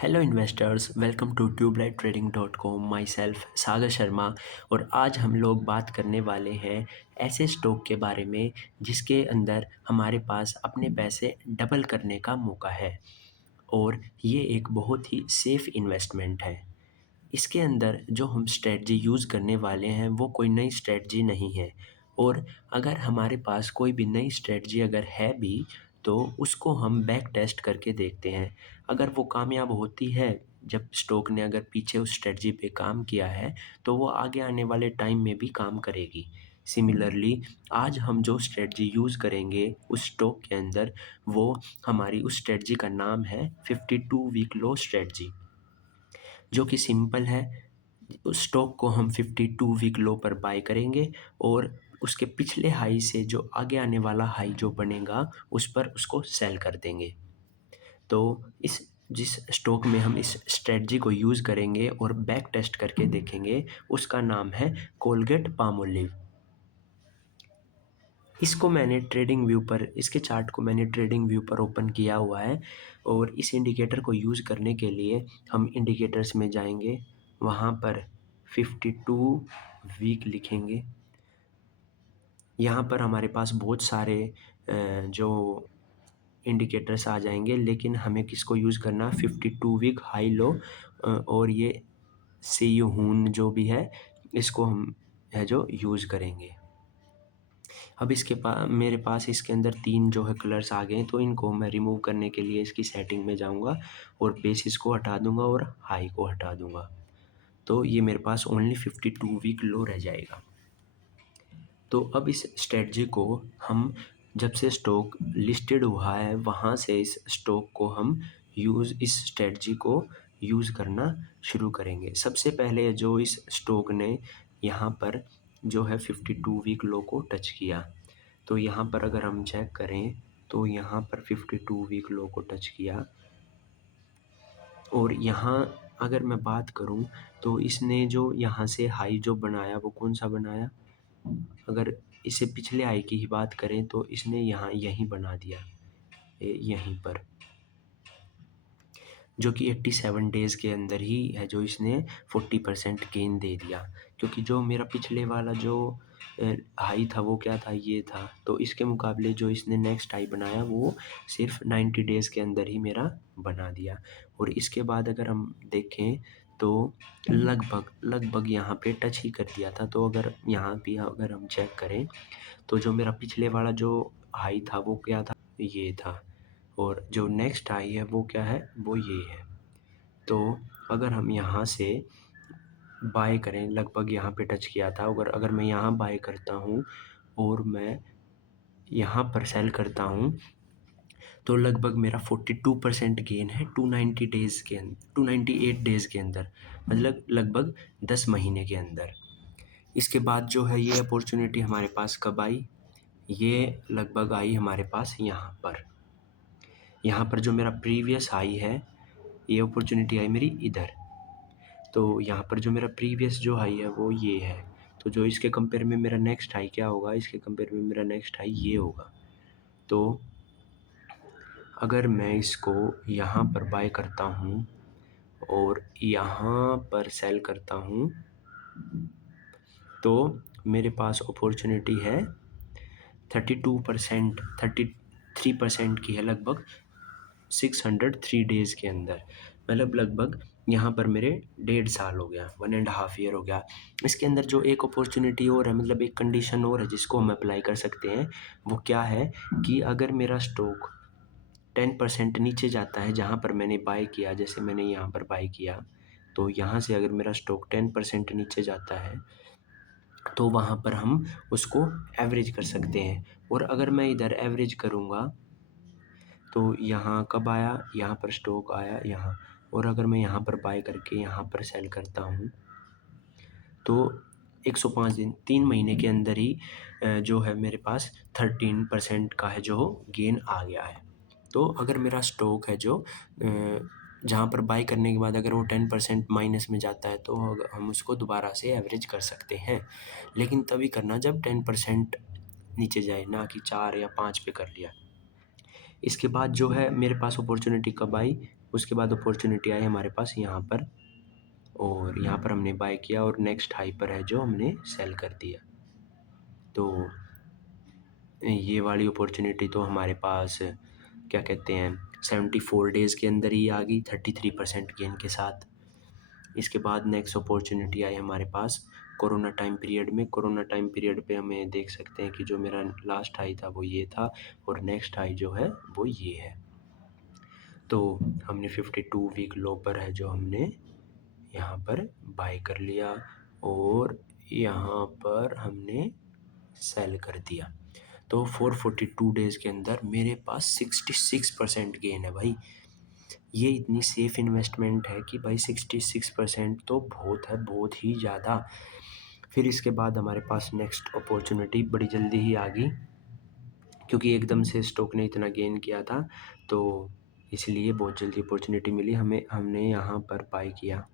Hello investors, welcome to tubelight trading dot com. My self Sagar Sharma. और आज हम लोग बात करने वाले हैं ऐसे स्टॉक के बारे में जिसके अंदर हमारे पास अपने पैसे डबल करने का मौका है और ये एक बहुत ही सेफ़ इन्वेस्टमेंट है। इसके अंदर जो हम स्ट्रेटजी यूज़ करने वाले हैं वो कोई नई स्ट्रेटजी नहीं है, और अगर हमारे पास कोई भी नई स्ट्रेटजी अगर है भी तो उसको हम बैक टेस्ट करके देखते हैं। अगर वो कामयाब होती है, जब स्टॉक ने अगर पीछे उस स्ट्रेटजी पे काम किया है तो वो आगे आने वाले टाइम में भी काम करेगी। सिमिलरली आज हम जो स्ट्रेटजी यूज़ करेंगे उस स्टॉक के अंदर, वो हमारी उस स्ट्रेटजी का नाम है 52 वीक लो स्ट्रेटजी, जो कि सिंपल है। उस स्टॉक को हम 52 वीक लो पर बाय करेंगे और उसके पिछले हाई से जो आगे आने वाला हाई जो बनेगा उस पर उसको सेल कर देंगे। तो इस जिस स्टॉक में हम इस स्ट्रेटजी को यूज़ करेंगे और बैक टेस्ट करके देखेंगे उसका नाम है कोलगेट पामोलिव। इसके चार्ट को मैंने ट्रेडिंग व्यू पर ओपन किया हुआ है, और इस इंडिकेटर को यूज़ करने के लिए हम इंडिकेटर्स में जाएंगे, वहाँ पर 52 वीक लिखेंगे। यहाँ पर हमारे पास बहुत सारे जो इंडिकेटर्स आ जाएंगे, लेकिन हमें किसको यूज़ करना है, 52 वीक हाई लो और ये सी हून जो भी है इसको हम है जो यूज़ करेंगे। अब मेरे पास इसके अंदर 3 जो है कलर्स आ गए हैं, तो इनको मैं रिमूव करने के लिए इसकी सेटिंग में जाऊँगा और बेसिस को हटा दूँगा और हाई को हटा दूँगा। तो ये मेरे पास ओनली 52 वीक लो रह जाएगा। तो अब इस स्ट्रेटजी को हम, जब से स्टॉक लिस्टेड हुआ है वहाँ से इस स्टॉक को हम इस स्ट्रेटजी को यूज़ करना शुरू करेंगे। सबसे पहले जो इस स्टॉक ने यहाँ पर जो है 52 वीक लो को टच किया, तो यहाँ पर अगर हम चेक करें तो यहाँ पर 52 वीक लो को टच किया, और यहाँ अगर मैं बात करूँ तो इसने जो यहाँ से हाई जो बनाया वो कौन सा बनाया, अगर इससे पिछले हाई की ही बात करें तो इसने यहाँ यहीं बना दिया, यहीं पर, जो कि 87 डेज़ के अंदर ही है जो इसने 40% गेन दे दिया। क्योंकि जो मेरा पिछले वाला जो हाई था वो क्या था, ये था, तो इसके मुकाबले जो इसने नेक्स्ट हाई बनाया वो सिर्फ 90 डेज़ के अंदर ही मेरा बना दिया। और इसके बाद अगर हम देखें तो लगभग यहाँ पे टच ही कर दिया था। तो अगर यहाँ भी अगर हम चेक करें तो जो मेरा पिछले वाला जो हाई था वो क्या था, ये था, और जो नेक्स्ट हाई है वो क्या है, वो ये है। तो अगर हम यहाँ से बाय करें, लगभग यहाँ पे टच किया था, अगर मैं यहाँ बाय करता हूँ और मैं यहाँ पर सेल करता हूँ तो लगभग मेरा 42% गेन है 298 डेज़ के अंदर, मतलब लगभग 10 महीने के अंदर। इसके बाद जो है ये अपॉर्चुनिटी हमारे पास कब आई, ये लगभग आई हमारे पास यहाँ पर। यहाँ पर जो मेरा प्रीवियस हाई है, ये अपॉर्चुनिटी आई मेरी इधर। तो यहाँ पर जो मेरा प्रीवियस जो हाई है वो ये है। तो जो इसके कंपेयर में मेरा नेक्स्ट हाई क्या होगा, इसके कंपेयर में मेरा नेक्स्ट हाई ये होगा। तो अगर मैं इसको यहाँ पर बाय करता हूँ और यहाँ पर सेल करता हूँ तो मेरे पास अपॉर्चुनिटी है 33% की है, लगभग 603 डेज़ के अंदर, मतलब लगभग यहाँ पर मेरे 1.5 साल हो गया, 1.5 ईयर हो गया। इसके अंदर जो एक अपॉर्चुनिटी और है, मतलब एक कंडीशन और है जिसको हम अप्लाई कर सकते हैं, वो क्या है कि अगर मेरा स्टॉक 10% नीचे जाता है जहाँ पर मैंने बाय किया, जैसे मैंने यहाँ पर बाय किया, तो यहाँ से अगर मेरा स्टॉक 10% नीचे जाता है तो वहाँ पर हम उसको एवरेज कर सकते हैं। और अगर मैं इधर एवरेज करूँगा तो यहाँ कब आया, यहाँ पर स्टॉक आया यहाँ, और अगर मैं यहाँ पर बाय करके यहाँ पर सेल करता हूँ तो 105 दिन, 3 महीने के अंदर ही जो है मेरे पास 13% का है जो गेन आ गया है। तो अगर मेरा स्टॉक है जो जहाँ पर बाय करने के बाद अगर वो 10% माइनस में जाता है तो हम उसको दोबारा से एवरेज कर सकते हैं, लेकिन तभी करना जब 10% नीचे जाए, ना कि 4 या 5 पे कर लिया। इसके बाद जो है मेरे पास अपॉर्चुनिटी कब आई, उसके बाद अपॉर्चुनिटी आई हमारे पास यहाँ पर, और यहाँ पर हमने बाय किया और नेक्स्ट हाई पर है जो हमने सेल कर दिया। तो ये वाली अपॉर्चुनिटी तो हमारे पास क्या कहते हैं 74 डेज़ के अंदर ही आ गई 33% गेन के साथ। इसके बाद नेक्स्ट अपॉर्चुनिटी आई हमारे पास कोरोना टाइम पीरियड में। कोरोना टाइम पीरियड पे हमें देख सकते हैं कि जो मेरा लास्ट हाई था वो ये था, और नेक्स्ट हाई जो है वो ये है। तो हमने 52 वीक लो पर है जो हमने यहाँ पर बाय कर लिया, और यहाँ पर हमने सेल कर दिया। तो 442 डेज़ के अंदर मेरे पास 66% गेन है भाई। ये इतनी सेफ़ इन्वेस्टमेंट है कि भाई 66% तो बहुत है, बहुत ही ज़्यादा। फिर इसके बाद हमारे पास नेक्स्ट अपॉर्चुनिटी बड़ी जल्दी ही आ गई, क्योंकि एकदम से स्टॉक ने इतना गेन किया था, तो इसलिए बहुत जल्दी अपॉर्चुनिटी मिली हमें। हमने यहाँ पर बाय किया,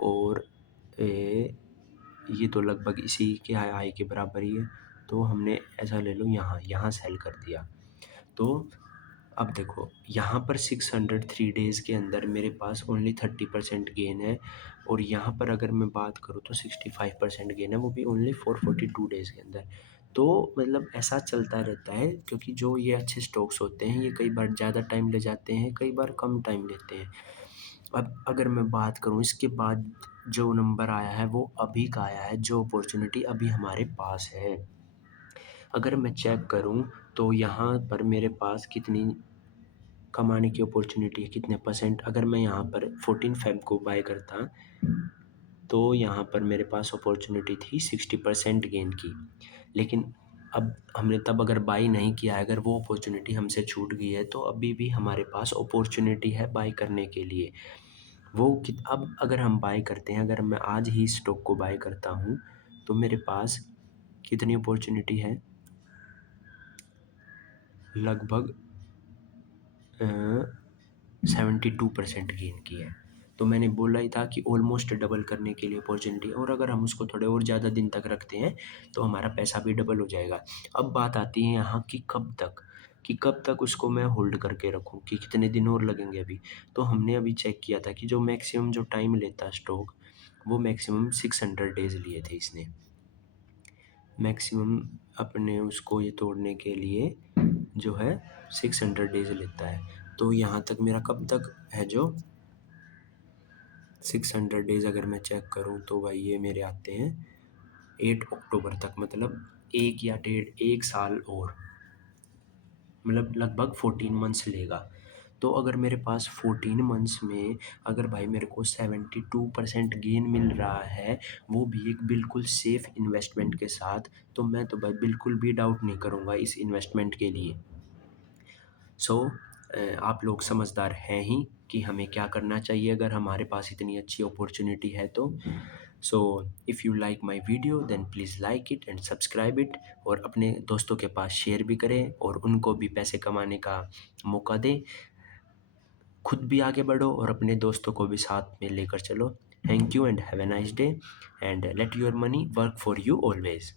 और ये तो लगभग इसी के हाई के बराबर ही है, तो हमने ऐसा ले लो यहाँ सेल कर दिया। तो अब देखो यहाँ पर 603 डेज़ के अंदर मेरे पास ओनली 30% गेन है, और यहाँ पर अगर मैं बात करूँ तो 65% गेन है, वो भी ओनली 442 डेज़ के अंदर। तो मतलब ऐसा चलता रहता है, क्योंकि जो ये अच्छे स्टॉक्स होते हैं ये कई बार ज़्यादा टाइम ले जाते हैं, कई बार कम टाइम लेते हैं। अब अगर मैं बात करूँ इसके बाद जो नंबर आया है वो अभी का आया है, जो अपॉर्चुनिटी अभी हमारे पास है। अगर मैं चेक करूँ तो यहाँ पर मेरे पास कितनी कमाने की अपॉर्चुनिटी है, कितने परसेंट। अगर मैं यहाँ पर 14 फ़ेब को बाय करता, तो यहाँ पर मेरे पास अपॉर्चुनिटी थी 60% गेन की। लेकिन अब हमने तब अगर बाय नहीं किया है, अगर वो अपॉर्चुनिटी हमसे छूट गई है, तो अभी भी हमारे पास अपॉर्चुनिटी है बाय करने के लिए। वो कित अब अगर हम बाय करते हैं, अगर मैं आज ही स्टॉक को बाय करता हूँ, तो मेरे पास कितनी अपॉर्चुनिटी है, लगभग 72% गेन की है। तो मैंने बोला ही था कि ऑलमोस्ट डबल करने के लिए अपॉर्चुनिटी, और अगर हम उसको थोड़े और ज़्यादा दिन तक रखते हैं तो हमारा पैसा भी डबल हो जाएगा। अब बात आती है यहाँ कि कब तक उसको मैं होल्ड करके रखूँ, कि कितने दिन और लगेंगे अभी। तो हमने अभी चेक किया था कि जो मैक्सिमम जो टाइम लेता है स्टॉक, वो मैक्सिमम 600 डेज़ लिए थे इसने। मैक्सिमम अपने उसको ये तोड़ने के लिए जो है 600 डेज़ लेता है। तो यहाँ तक मेरा कब तक है, जो 600 डेज़ अगर मैं चेक करूँ तो भाई ये मेरे आते हैं 8 अक्टूबर तक, मतलब 1 या डेढ़ 1 साल और, मतलब लगभग 14 मंथ्स लेगा। तो अगर मेरे पास 14 मंथ्स में अगर भाई मेरे को 72% गेन मिल रहा है, वो भी एक बिल्कुल सेफ़ इन्वेस्टमेंट के साथ, तो मैं तो भाई बिल्कुल भी डाउट नहीं करूँगा इस इन्वेस्टमेंट के लिए। सो आप लोग समझदार हैं ही कि हमें क्या करना चाहिए अगर हमारे पास इतनी अच्छी अपॉर्चुनिटी है तो। So if you like my video then please like it and subscribe it, और अपने दोस्तों के पास शेयर भी करें और उनको भी पैसे कमाने का मौका दें। खुद भी आगे बढ़ो और अपने दोस्तों को भी साथ में लेकर चलो। Thank you and have a nice day, and let your money work for you always.